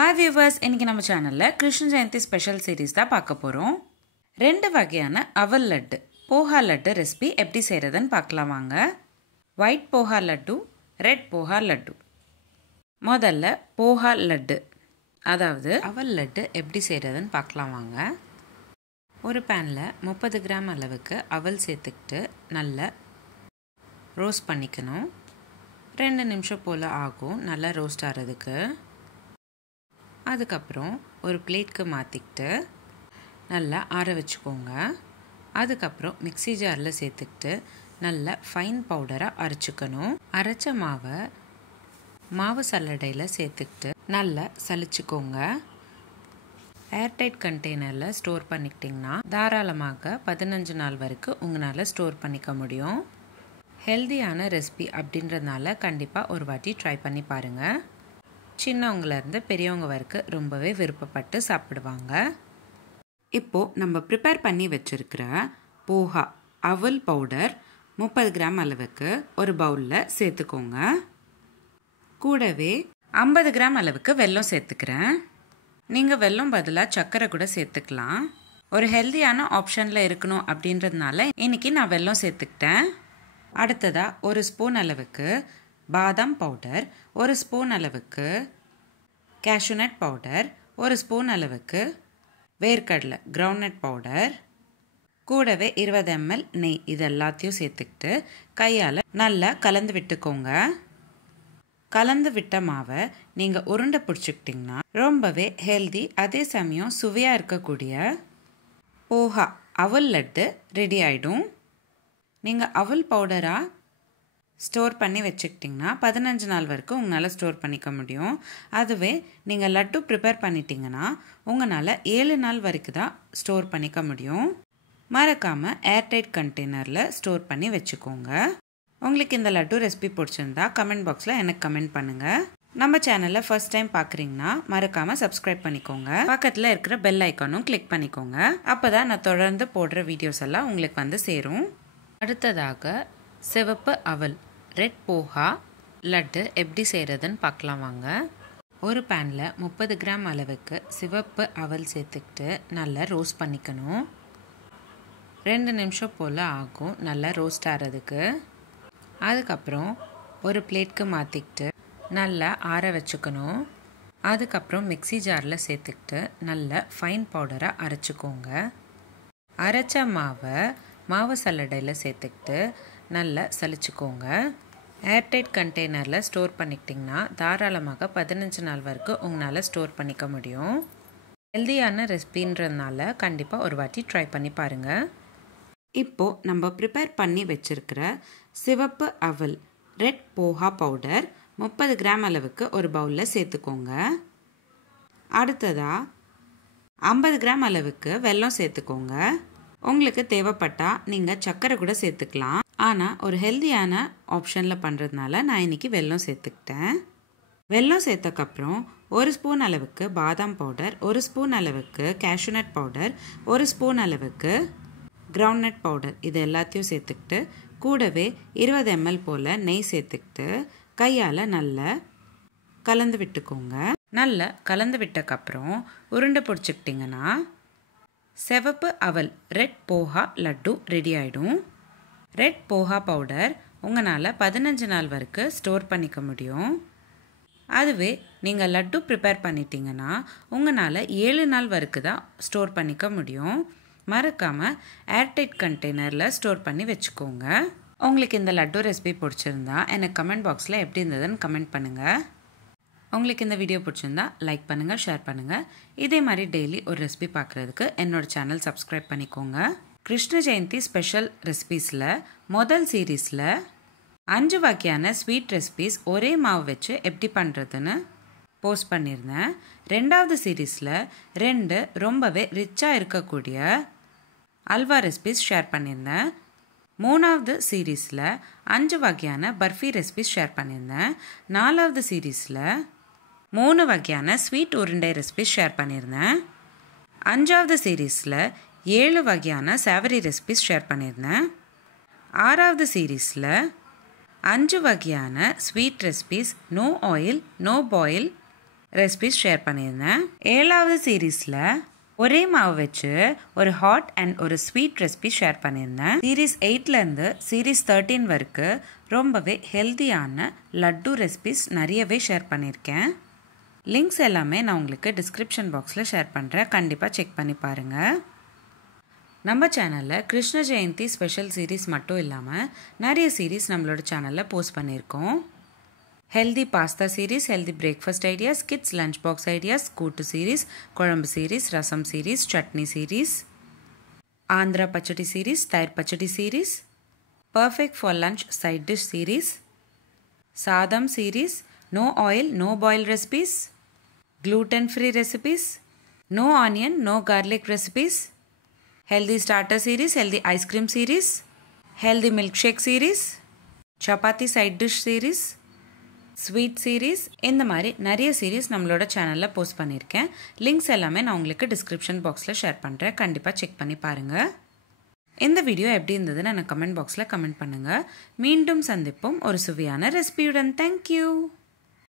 Hi viewers, இன்னைக்கு நம்ம சேனல்ல கிருஷ்ண ஜெயந்தி ஸ்பெஷல் சீரிஸ் தான் பார்க்க போறோம். ரெண்டு வகையான அவல் லட்டு, போஹா லட்டு ரெசிபி எப்படி செய்யறதுன்னு பார்க்கலாம் வாங்க. White poha laddu, red poha laddu. முதல்ல போஹா லட்டு, அதாவது அவல் லட்டு எப்படி செய்யறதுன்னு பார்க்கலாம் வாங்க. ஒரு பேனில் 30 கிராம் அளவுக்கு அவல் சேர்த்துக்கிட்டு நல்லா ரோஸ்ட் பண்ணிக்கணும். 2 நிமிஷம் போல் ஆகும் நல்லா ரோஸ்ட் ஆகிறதுக்கு. அதுக்கப்புறம் ஒரு பிளேட்க்கு மாற்றிக்கிட்டு நல்லா ஆற வச்சுக்கோங்க. அதுக்கப்புறம் மிக்ஸி ஜாரில் சேர்த்துக்கிட்டு நல்லா ஃபைன் பவுடராக அரைச்சிக்கணும். அரைச்ச மாவு சல்லடையில் சேர்த்துக்கிட்டு நல்லா சலிச்சுக்கோங்க. ஏர்டைட் கண்டெய்னரில் ஸ்டோர் பண்ணிக்கிட்டிங்கன்னா தாராளமாக 15 நாள் வரைக்கும் உங்களால் ஸ்டோர் பண்ணிக்க முடியும். ஹெல்தியான ரெசிபி அப்படின்றதுனால கண்டிப்பாக ஒரு வாட்டி ட்ரை பண்ணி பாருங்கள். சின்னவங்கலேருந்து பெரியவங்க வரைக்கும் ரொம்பவே விருப்பப்பட்டு சாப்பிடுவாங்க. இப்போது நம்ம ப்ரிப்பேர் பண்ணி வச்சுருக்கிற போஹா அவல் பவுடர் 30 கிராம் அளவுக்கு ஒரு பவுலில் சேர்த்துக்கோங்க. கூடவே 50 கிராம் அளவுக்கு வெல்லம் சேர்த்துக்கிறேன். நீங்கள் வெல்லம் பதிலாக சர்க்கரை கூட சேர்த்துக்கலாம். ஒரு ஹெல்தியான ஆப்ஷனில் இருக்கணும் அப்படின்றதுனால இன்றைக்கி நான் வெல்லம் சேர்த்துக்கிட்டேன். அடுத்ததாக ஒரு ஸ்பூன் அளவுக்கு பாதாம் பவுடர், ஒரு ஸ்பூன் அளவுக்கு கேஷ்யூநட் பவுடர், ஒரு ஸ்பூன் அளவுக்கு வேர்க்கடலை கிரவுண்ட்நட் பவுடர், கூடவே 20 ml நெய், இது எல்லாத்தையும் சேர்த்துக்கிட்டு கையால் நல்லா கலந்து விட்டுக்கோங்க. கலந்து விட்ட மாவை நீங்கள் உருண்டை பிடிச்சிக்கிட்டிங்கன்னா ரொம்பவே ஹெல்தி, அதே சமயம் சுவையாக இருக்கக்கூடிய போஹா அவல் லட்டு ரெடி ஆகிடும். நீங்கள் அவல் பவுடராக ஸ்டோர் பண்ணி வச்சுக்கிட்டிங்கன்னா 15 நாள் வரைக்கும் உங்களால் ஸ்டோர் பண்ணிக்க முடியும். அதுவே நீங்கள் லட்டு ப்ரிப்பேர் பண்ணிட்டீங்கன்னா உங்களால் 7 நாள் வரைக்கும் தான் ஸ்டோர் பண்ணிக்க முடியும். மறக்காமல் ஏர்டைட் கண்டெய்னரில் ஸ்டோர் பண்ணி வச்சுக்கோங்க. உங்களுக்கு இந்த லட்டு ரெசிபி பிடிச்சிருந்தா கமெண்ட் பாக்ஸில் எனக்கு கமெண்ட் பண்ணுங்கள். நம்ம சேனலில் ஃபர்ஸ்ட் டைம் பார்க்குறீங்கன்னா மறக்காமல் சப்ஸ்கிரைப் பண்ணிக்கோங்க. பக்கத்தில் இருக்கிற பெல் ஐக்கானும் கிளிக் பண்ணிக்கோங்க. அப்போ தான் நான் தொடர்ந்து போடுற வீடியோஸ் எல்லாம் உங்களுக்கு வந்து சேரும். அடுத்ததாக சிவப்பு அவல் ரெட் போஹா லட்டு எப்படி செய்கிறதுன்னு பார்க்கலாம் வாங்க. ஒரு பேனில் 30 கிராம் அளவுக்கு சிவப்பு அவல் சேர்த்துக்கிட்டு நல்லா ரோஸ்ட் பண்ணிக்கணும். 2 நிமிஷம் போல் ஆகும் நல்லா ரோஸ்ட் ஆகிறதுக்கு. அதுக்கப்புறம் ஒரு பிளேட்க்கு மாற்றிக்கிட்டு நல்லா ஆற வச்சுக்கணும். அதுக்கப்புறம் மிக்ஸி ஜாரில் சேர்த்துக்கிட்டு நல்லா ஃபைன் பவுடராக அரைச்சிக்கோங்க. அரைச்ச மாவு சல்லடையில் சேர்த்துக்கிட்டு நல்லா சலிச்சுக்கோங்க. ஏர்டைட் கண்டெய்னரில் ஸ்டோர் பண்ணிக்கிட்டிங்கன்னா தாராளமாக 15 நாள் வரைக்கும் உங்களால் ஸ்டோர் பண்ணிக்க முடியும். ஹெல்தியான ரெசிபின்றதுனால கண்டிப்பாக ஒரு வாட்டி ட்ரை பண்ணி பாருங்கள். இப்போது நம்ம ப்ரிப்பேர் பண்ணி வச்சுருக்கிற சிவப்பு அவல் ரெட் போஹா பவுடர் 30 கிராம் அளவுக்கு ஒரு பவுலில் சேர்த்துக்கோங்க. அடுத்ததாக 50 கிராம் அளவுக்கு வெல்லம் சேர்த்துக்கோங்க. உங்களுக்கு தேவைப்பட்டால் நீங்கள் சர்க்கரை கூட சேர்த்துக்கலாம். ஆனால் ஒரு ஹெல்தியான ஆப்ஷனில் பண்ணுறதுனால நான் இன்றைக்கி வெல்லம் சேர்த்துக்கிட்டேன். வெல்லம் சேர்த்தக்கப்புறம் ஒரு ஸ்பூன் அளவுக்கு பாதாம் பவுடர், ஒரு ஸ்பூன் அளவுக்கு கேஷ்யூநட் பவுடர், ஒரு ஸ்பூன் அளவுக்கு கிரவுண்ட்நட் பவுடர், இது எல்லாத்தையும் சேர்த்துக்கிட்டு கூடவே 20 ml போல் நெய் சேர்த்துக்கிட்டு கையால் நல்லா கலந்து விட்டுக்கோங்க. நல்லா கலந்து விட்டக்கப்புறம் உருண்டை பிடிச்சிக்கிட்டிங்கன்னா சிவப்பு அவல் ரெட் போஹா லட்டு ரெடி ஆகிடும். ரெட் போஹா பவுடர் உங்களால் 15 நாள் வரைக்கும் ஸ்டோர் பண்ணிக்க முடியும். அதுவே நீங்கள் லட்டு ப்ரிப்பேர் பண்ணிட்டீங்கன்னா உங்களால் 7 நாள் வரைக்கும் தான் ஸ்டோர் பண்ணிக்க முடியும். மறக்காமல் ஏர்டைட் கண்டெய்னரில் ஸ்டோர் பண்ணி வச்சுக்கோங்க. உங்களுக்கு இந்த லட்டு ரெசிபி பிடிச்சிருந்தா எனக்கு கமெண்ட் பாக்ஸில் எப்படி இருந்ததுன்னு கமெண்ட் பண்ணுங்கள். உங்களுக்கு இந்த வீடியோ பிடிச்சிருந்தா லைக் பண்ணுங்கள், ஷேர் பண்ணுங்கள். இதே மாதிரி டெய்லி ஒரு ரெசிபி பார்க்குறதுக்கு என்னோடய சேனல் சப்ஸ்கிரைப் பண்ணிக்கோங்க. கிருஷ்ண ஜெயந்தி ஸ்பெஷல் ரெசிபீஸில் முதல் சீரீஸில் 5 வகையான ஸ்வீட் ரெசிபீஸ் ஒரே மாவு வச்சு எப்படி பண்ணுறதுன்னு போஸ்ட் பண்ணியிருந்தேன். 2வது சீரீஸில் 2 ரொம்பவே ரிச்சாக இருக்கக்கூடிய அல்வா ரெசிபீஸ் ஷேர் பண்ணியிருந்தேன். 3வது சீரீஸில் 5 வகையான பர்ஃபி ரெசிபீஸ் ஷேர் பண்ணியிருந்தேன். 4வது சீரீஸில் 3 வகையான ஸ்வீட் உருண்டை ரெசிபீஸ் ஷேர் பண்ணியிருந்தேன். 5வது சீரீஸில் 7 வகையான சேவரி ரெசிபீஸ் ஷேர் பண்ணியிருந்தேன். 6வது சீரீஸில் 5 வகையான sweet recipes no oil no boil recipes share பண்ணியிருந்தேன். 7வது சீரீஸில் ஒரே மாவு வச்சு ஒரு ஹாட் அண்ட் ஒரு ஸ்வீட் ரெசிபி ஷேர் பண்ணியிருந்தேன். சீரீஸ் 8லேருந்து சீரீஸ் 13 வரைக்கும் ரொம்பவே ஹெல்த்தியான லட்டு ரெசிபிஸ் நிறையவே ஷேர் பண்ணியிருக்கேன். லிங்க்ஸ் எல்லாமே நான் உங்களுக்கு டிஸ்கிரிப்ஷன் பாக்ஸில் ஷேர் பண்ணுறேன். கண்டிப்பாக செக் பண்ணி பாருங்கள். நம்ம சேனலில் கிருஷ்ண ஜெயந்தி ஸ்பெஷல் சீரீஸ் மட்டும் இல்லாமல் நிறைய சீரீஸ் நம்மளோட சேனலில் போஸ்ட் பண்ணியிருக்கோம். Healthy pasta series, healthy breakfast ideas, kids lunch box ideas, கூட்டு சீரீஸ், குழம்பு series, rasam series, chutney series, Andhra பச்சடி சீரீஸ், தயிர் பச்சடி series, perfect for lunch side dish series, சாதம் series, no oil no boil recipes, gluten free recipes, no onion no garlic recipes, healthy starter series, healthy ice cream series, healthy milkshake series, chapati side dish series, sweet series, இந்த மாதிரி நிறைய series நம்மளோட சேனலில் post பண்ணியிருக்கேன். Links எல்லாமே நான் உங்களுக்கு description பாக்ஸில் ஷேர் பண்ணுறேன். கண்டிப்பாக செக் பண்ணி பாருங்கள். இந்த வீடியோ எப்படி இருந்ததுன்னு எனக்கு கமெண்ட் பாக்ஸில் கமெண்ட் பண்ணுங்கள். மீண்டும் சந்திப்போம் ஒரு சுவையான ரெசிபியுடன். தேங்க்யூ.